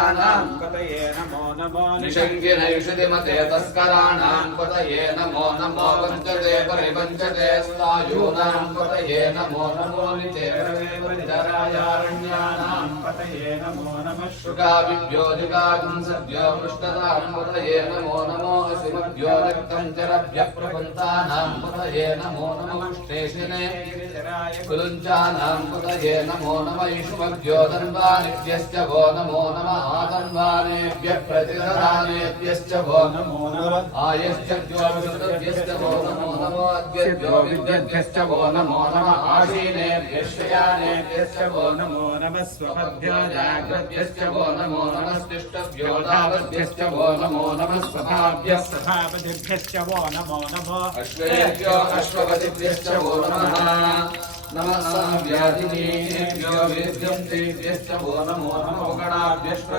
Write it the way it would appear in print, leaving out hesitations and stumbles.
निशङ्किनानां पतये नमो नमो निशङ्किनैषधिमते तस्कराणां पतये नमो नमो वञ्चते परिवञ्चते स्थायूनां पतये नमो नमो निचेरवेवनिधरायारण्यानां पतये नमो नमः शुकाविभ्योदिकागं सद्यो पृष्ठतां पतये नमो नमो सिमभ्यो रक्तं चरभ्यः प्रपन्तानां पतये नमो नमो उष्णेशिने कुलुञ्चानां पतये नमो नमः ईशुमभ्यो दन्वानिभ्यश्च वो नमो नमः आदन्वानेभ्यः प्रतिधरानेभ्यश्च वो नमो नमः आयश्चभ्योऽभ्यश्च वो नमो नमो अद्भ्यो विद्यभ्यश्च वो नमो नमः आशीनेभ्यश्च यानेभ्यश्च वो नमो नमः स्वपद्भ्यो जाग्रभ्यश्च वो नमो नमः स्तिष्ठभ्यो धावद्भ्यश्च वो नमो नमः स्वभाभ्यः स्वभावतिभ्यश्च वो नमो नमः अश्वेभ्यो अश्वपतिभ्यश्च वो नमः नमः संव्याधिनीभ्यो वेद्यं तेभ्यश्च वो नमो नमः गणाभ्यश्च